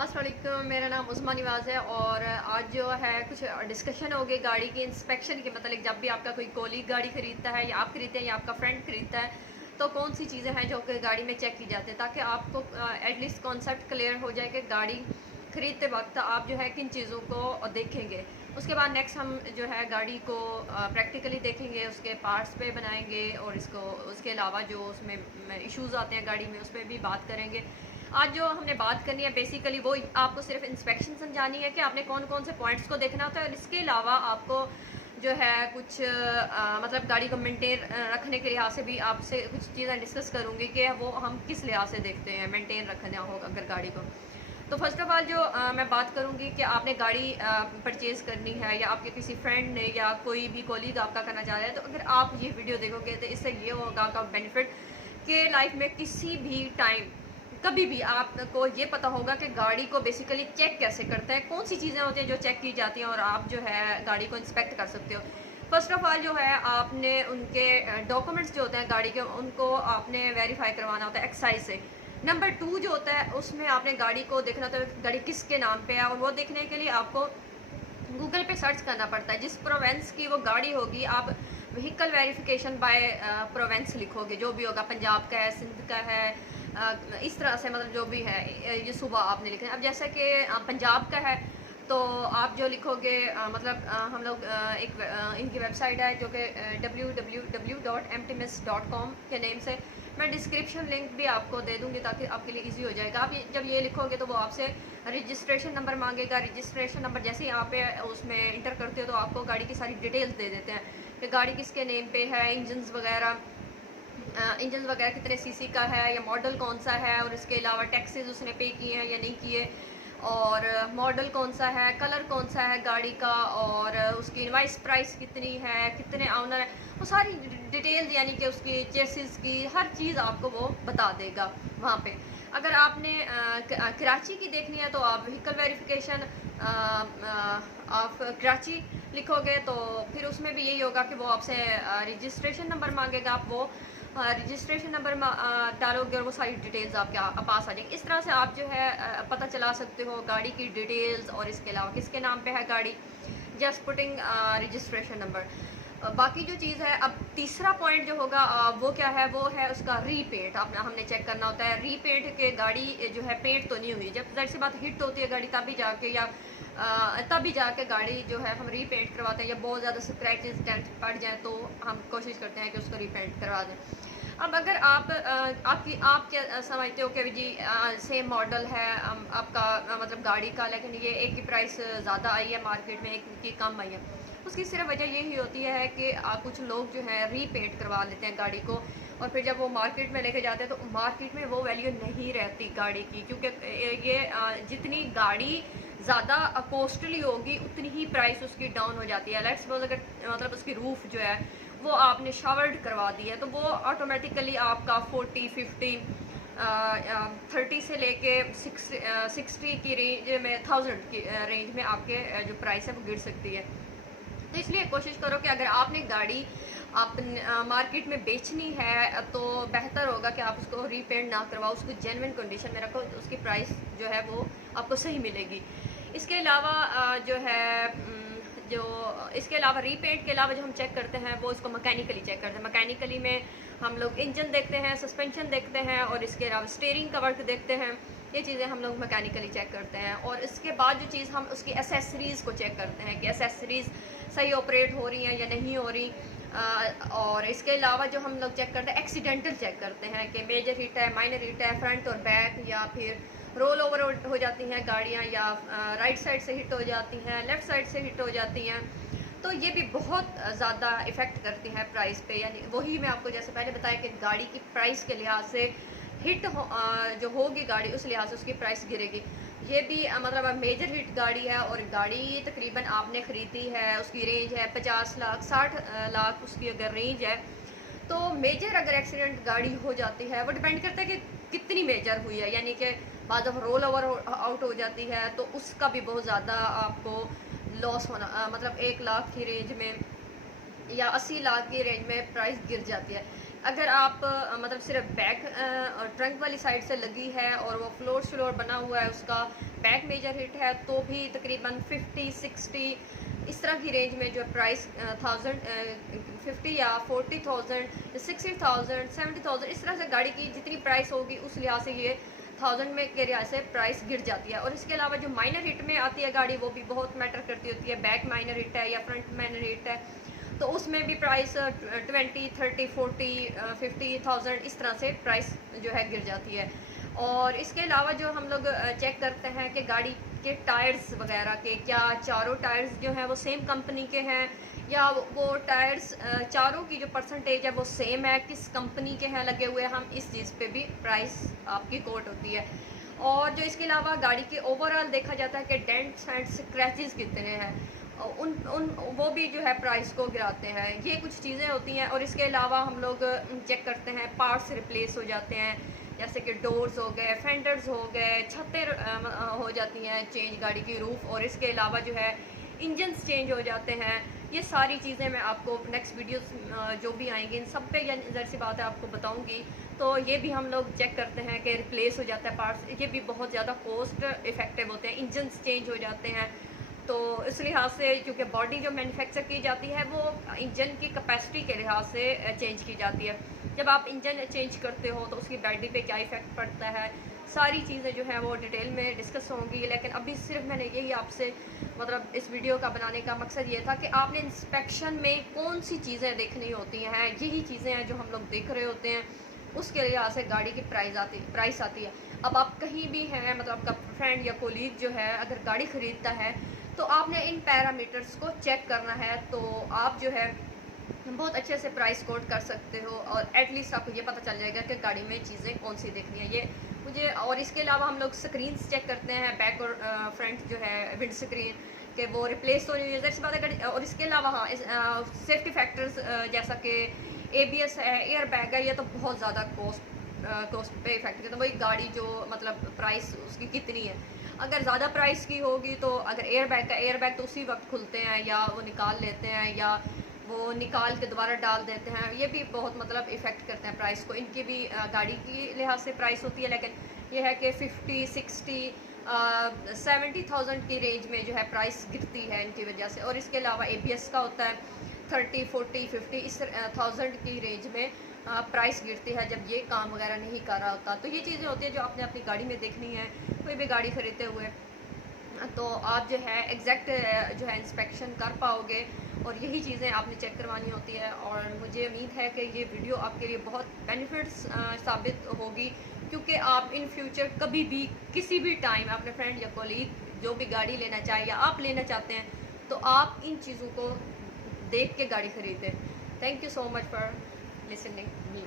अस्सलाम वालेकुम, मेरा नाम उस्मा निवाज़ है और आज जो है कुछ डिस्कशन होगी गाड़ी की इंस्पेक्शन के मतलब जब भी आपका कोई कोलीग गाड़ी खरीदता है या आप खरीदते हैं या आपका फ्रेंड खरीदता है तो कौन सी चीज़ें हैं जो कि गाड़ी में चेक की जाती है ताकि आपको एटलीस्ट कॉन्सेप्ट क्लियर हो जाए कि गाड़ी खरीदते वक्त आप जो है किन चीज़ों को देखेंगे। उसके बाद नेक्स्ट हम जो है गाड़ी को प्रैक्टिकली देखेंगे, उसके पार्ट्स पे बनाएंगे और इसको उसके अलावा जो उसमें इश्यूज़ आते हैं गाड़ी में उस पर भी बात करेंगे। आज जो हमने बात करनी है बेसिकली वो आपको सिर्फ इंस्पेक्शन समझानी है कि आपने कौन कौन से पॉइंट्स को देखना होता है और इसके अलावा आपको जो है कुछ मतलब गाड़ी को मेंटेन रखने के लिहाज से भी आपसे कुछ चीज़ें डिस्कस करूँगी कि वो हम किस लिहाज से देखते हैं मेंटेन रखना होगा अगर गाड़ी को। तो फर्स्ट ऑफ ऑल जो मैं बात करूँगी कि आपने गाड़ी परचेज़ करनी है या आपके किसी फ्रेंड ने या कोई भी कोलीग आपका करना चाह रहा है, तो अगर आप ये वीडियो देखोगे तो इससे ये होगा आपका बेनिफिट कि लाइफ में किसी भी टाइम कभी भी आपको ये पता होगा कि गाड़ी को बेसिकली चेक कैसे करते हैं, कौन सी चीज़ें होती हैं जो चेक की जाती हैं और आप जो है गाड़ी को इंस्पेक्ट कर सकते हो। फर्स्ट ऑफ ऑल जो है आपने उनके डॉक्यूमेंट्स जो होते हैं गाड़ी के उनको आपने वेरीफाई करवाना होता है एक्साइज से। नंबर 2 जो होता है उसमें आपने गाड़ी को देखना होता है गाड़ी किसके नाम पे है और वो देखने के लिए आपको गूगल पे सर्च करना पड़ता है। जिस प्रोवेंस की वो गाड़ी होगी आप व्हीकल वेरिफिकेशन बाय प्रोवेंस लिखोगे, जो भी होगा पंजाब का है, सिंध का है, इस तरह से मतलब जो भी है ये सुबह आपने लिखना है। अब जैसा कि पंजाब का है तो आप जो लिखोगे मतलब हम लोग इनकी वेबसाइट है जो कि www.mtmis.com के नेम से मैं डिस्क्रिप्शन लिंक भी आपको दे दूंगी ताकि आपके लिए इजी हो जाएगा। आप जब ये लिखोगे तो वो आपसे रजिस्ट्रेशन नंबर मांगेगा। रजिस्ट्रेशन नंबर जैसे ही आप उसमें इंटर करते हो तो आपको गाड़ी की सारी डिटेल्स दे देते हैं कि गाड़ी किसके नेम पे है, इंजन्स वगैरह कितने सीसी का है या मॉडल कौन सा है और इसके अलावा टैक्सेस उसने पे किए हैं या नहीं किए और मॉडल कौन सा है, कलर कौन सा है गाड़ी का और उसकी इनवाइस प्राइस कितनी है, कितने ऑनर है, वो सारी डिटेल यानी कि उसकी चेसिस की हर चीज़ आपको वो बता देगा वहाँ पे। अगर आपने कराची की देखनी है तो आप व्हीकल वेरिफिकेशन ऑफ कराची लिखोगे तो फिर उसमें भी यही होगा कि वो आपसे रजिस्ट्रेशन नंबर मांगेगा। आप वो रजिस्ट्रेशन नंबर डालोगे और वो सारी डिटेल्स आपके पास आ जाएंगी। इस तरह से आप जो है पता चला सकते हो गाड़ी की डिटेल्स और इसके अलावा किसके नाम पे है गाड़ी, जस्ट पुटिंग रजिस्ट्रेशन नंबर। बाकी जो चीज़ है, अब तीसरा पॉइंट जो होगा वो क्या है, वो है उसका रीपेंट। हमने चेक करना होता है रीपेंट के गाड़ी जो है पेंट तो नहीं हुई। जब जाहिर सी बात हिट होती है गाड़ी तभी जाके या तभी जाके गाड़ी जो है हम रीपेंट करवाते हैं या बहुत ज़्यादा स्क्रैचेस डेंट पड़ जाए तो हम कोशिश करते हैं कि उसको रीपेंट करवा दें। अब अगर आप क्या समझते हो कि जी सेम मॉडल है आपका मतलब गाड़ी का, लेकिन ये एक की प्राइस ज़्यादा आई है मार्केट में, एक की कम आई है, उसकी सिर्फ वजह यही होती है कि कुछ लोग जो है रीपेंट करवा लेते हैं गाड़ी को और फिर जब वो मार्केट में लेके जाते हैं तो मार्केट में वो वैल्यू नहीं रहती गाड़ी की, क्योंकि ये जितनी गाड़ी ज़्यादा कॉस्टली होगी उतनी ही प्राइस उसकी डाउन हो जाती है। लेट्स सपोज अगर मतलब उसकी रूफ़ जो है वो आपने शावर्ड करवा दी है तो वो ऑटोमेटिकली आपका 40-50 30 से लेके 60 की रेंज में, 1000 की रेंज में आपके जो प्राइस है वो गिर सकती है। तो इसलिए कोशिश करो कि अगर आपने गाड़ी आप मार्केट में बेचनी है तो बेहतर होगा कि आप उसको रीपेंट ना करवाओ, उसको जेन्युइन कंडीशन में रखो, तो उसकी प्राइस जो है वो आपको सही मिलेगी। इसके अलावा जो है जो इसके अलावा रीपेंट के अलावा जो हम चेक करते हैं वो इसको मैकेनिकली चेक करते हैं। मैकेनिकली में हम लोग इंजन देखते हैं, सस्पेंशन देखते हैं और इसके अलावा स्टीयरिंग का वर्क देखते हैं। ये चीज़ें हम लोग मैकेनिकली चेक करते हैं और इसके बाद जो चीज़ हम उसकी एसेसरीज़ को चेक करते हैं कि एसेसरीज़ सही ऑपरेट हो रही हैं या नहीं हो रही। और इसके अलावा जो हम लोग चेक करते हैं एक्सीडेंटल चेक करते हैं कि मेजर हिट है, माइनर हिट है, फ्रंट और बैक, या फिर रोल ओवर हो जाती हैं गाड़ियाँ, या राइट साइड से हिट हो जाती हैं, लेफ़्ट साइड से हिट हो जाती हैं। तो ये भी बहुत ज़्यादा इफ़ेक्ट करती हैं प्राइस पे। यानी वही मैं आपको जैसे पहले बताया कि गाड़ी की प्राइस के लिहाज से जो होगी गाड़ी उस लिहाज से उसकी प्राइस गिरेगी। ये भी मतलब मेजर हिट गाड़ी है और गाड़ी तकरीबन आपने ख़रीदी है, उसकी रेंज है 50 लाख 60 लाख उसकी अगर रेंज है, तो मेजर अगर एक्सीडेंट गाड़ी हो जाती है वो डिपेंड करता है कि कितनी मेजर हुई है। यानी कि बाद ऑफ रोल ओवर आउट हो जाती है तो उसका भी बहुत ज़्यादा आपको लॉस मतलब 1 लाख की रेंज में या 80 लाख की रेंज में प्राइस गिर जाती है। अगर आप मतलब सिर्फ बैक और ट्रंक वाली साइड से लगी है और वो फ्लोर बना हुआ है, उसका बैक मेजर हिट है, तो भी तकरीबन 50-60 इस तरह की रेंज में जो प्राइस 1050 या 40,000 60,000 70,000 इस तरह से गाड़ी की जितनी प्राइस होगी उस लिहाज से ये 1000 में के लिहाज से प्राइस गिर जाती है। और इसके अलावा जो माइनर हिट में आती है गाड़ी, वो भी बहुत मैटर करती होती है। बैक माइनर हिट है या फ्रंट माइनर हिट है, तो उसमें भी प्राइस 20, 30, 40, 50,000 इस तरह से प्राइस जो है गिर जाती है। और इसके अलावा जो हम लोग चेक करते हैं कि गाड़ी के टायर्स वगैरह के क्या चारों टायर्स जो हैं वो सेम कंपनी के हैं, या वो टायर्स चारों की जो परसेंटेज है वो सेम है, किस कंपनी के हैं लगे हुए, हम इस चीज़ पे भी प्राइस आपकी कोट होती है। और जो इसके अलावा गाड़ी के ओवरऑल देखा जाता है कि डेंट्स एंड स्क्रैचेस कितने हैं, उन उन वो भी जो है प्राइस को गिराते हैं। ये कुछ चीज़ें होती हैं। और इसके अलावा हम लोग चेक करते हैं पार्ट्स रिप्लेस हो जाते हैं, जैसे कि डोर्स हो गए, फेंडर्स हो गए, छतें हो जाती हैं चेंज गाड़ी की, रूफ, और इसके अलावा जो है इंजन्स चेंज हो जाते हैं। ये सारी चीज़ें मैं आपको नेक्स्ट वीडियोस जो भी आएंगी इन सब पे ज़ाहिर सी बात है आपको बताऊंगी। तो ये भी हम लोग चेक करते हैं कि रिप्लेस हो जाता है पार्ट्स, ये भी बहुत ज़्यादा कॉस्ट इफ़ेक्टिव होते हैं। इंजन्स चेंज हो जाते हैं, तो इस लिहाज से क्योंकि बॉडी जो मैन्युफैक्चर की जाती है वो इंजन की कैपेसिटी के लिहाज से चेंज की जाती है। जब आप इंजन चेंज करते हो तो उसकी बॉडी पे क्या इफ़ेक्ट पड़ता है, सारी चीज़ें जो हैं वो डिटेल में डिस्कस होंगी। लेकिन अभी सिर्फ मैंने यही आपसे मतलब इस वीडियो का बनाने का मकसद ये था कि आपने इंस्पेक्शन में कौन सी चीज़ें देखनी होती हैं, यही चीज़ें हैं जो हम लोग देख रहे होते हैं, उसके लिहाज से गाड़ी की प्राइस आती है। अब आप कहीं भी हैं, मतलब आपका फ्रेंड या कोलीग जो है अगर गाड़ी ख़रीदता है तो आपने इन पैरामीटर्स को चेक करना है, तो आप जो है बहुत अच्छे से प्राइस कोट कर सकते हो और एटलीस्ट आपको ये पता चल जाएगा कि गाड़ी में चीज़ें कौन सी देखनी है ये मुझे। और इसके अलावा हम लोग स्क्रीन्स चेक करते हैं, बैक और फ्रंट जो है विंड स्क्रीन के वो रिप्लेस तो नहीं है, बात है। और इसके अलावा हाँ सेफ्टी फैक्टर्स जैसा कि ABS है, एयर बैग है, ये तो बहुत ज़्यादा कॉस्ट पे इफेक्ट करता है। वही गाड़ी जो मतलब प्राइस उसकी कितनी है, अगर ज़्यादा प्राइस की होगी तो अगर एयर बैग तो उसी वक्त खुलते हैं या वो निकाल लेते हैं या वो निकाल के दोबारा डाल देते हैं, ये भी बहुत मतलब इफ़ेक्ट करते हैं प्राइस को। इनकी भी गाड़ी की लिहाज से प्राइस होती है, लेकिन ये है कि 50, 60, 70,000 की रेंज में जो है प्राइस गिरती है इनकी वजह से। और इसके अलावा ABS का होता है 30, 40, 50 इस 1000 की रेंज में प्राइस गिरती है जब ये काम वगैरह नहीं कर रहा होता। तो ये चीज़ें होती हैं जो आपने अपनी गाड़ी में देखनी है कोई भी गाड़ी खरीदते हुए, तो आप जो है एग्जैक्ट जो है इंस्पेक्शन कर पाओगे और यही चीज़ें आपने चेक करवानी होती है। और मुझे उम्मीद है कि ये वीडियो आपके लिए बहुत बेनिफिट्स साबित होगी, क्योंकि आप इन फ्यूचर कभी भी किसी भी टाइम अपने फ्रेंड या कोलीग जो भी गाड़ी लेना चाहे या आप लेना चाहते हैं तो आप इन चीज़ों को देख के गाड़ी खरीदें। Thank you so much for listening me.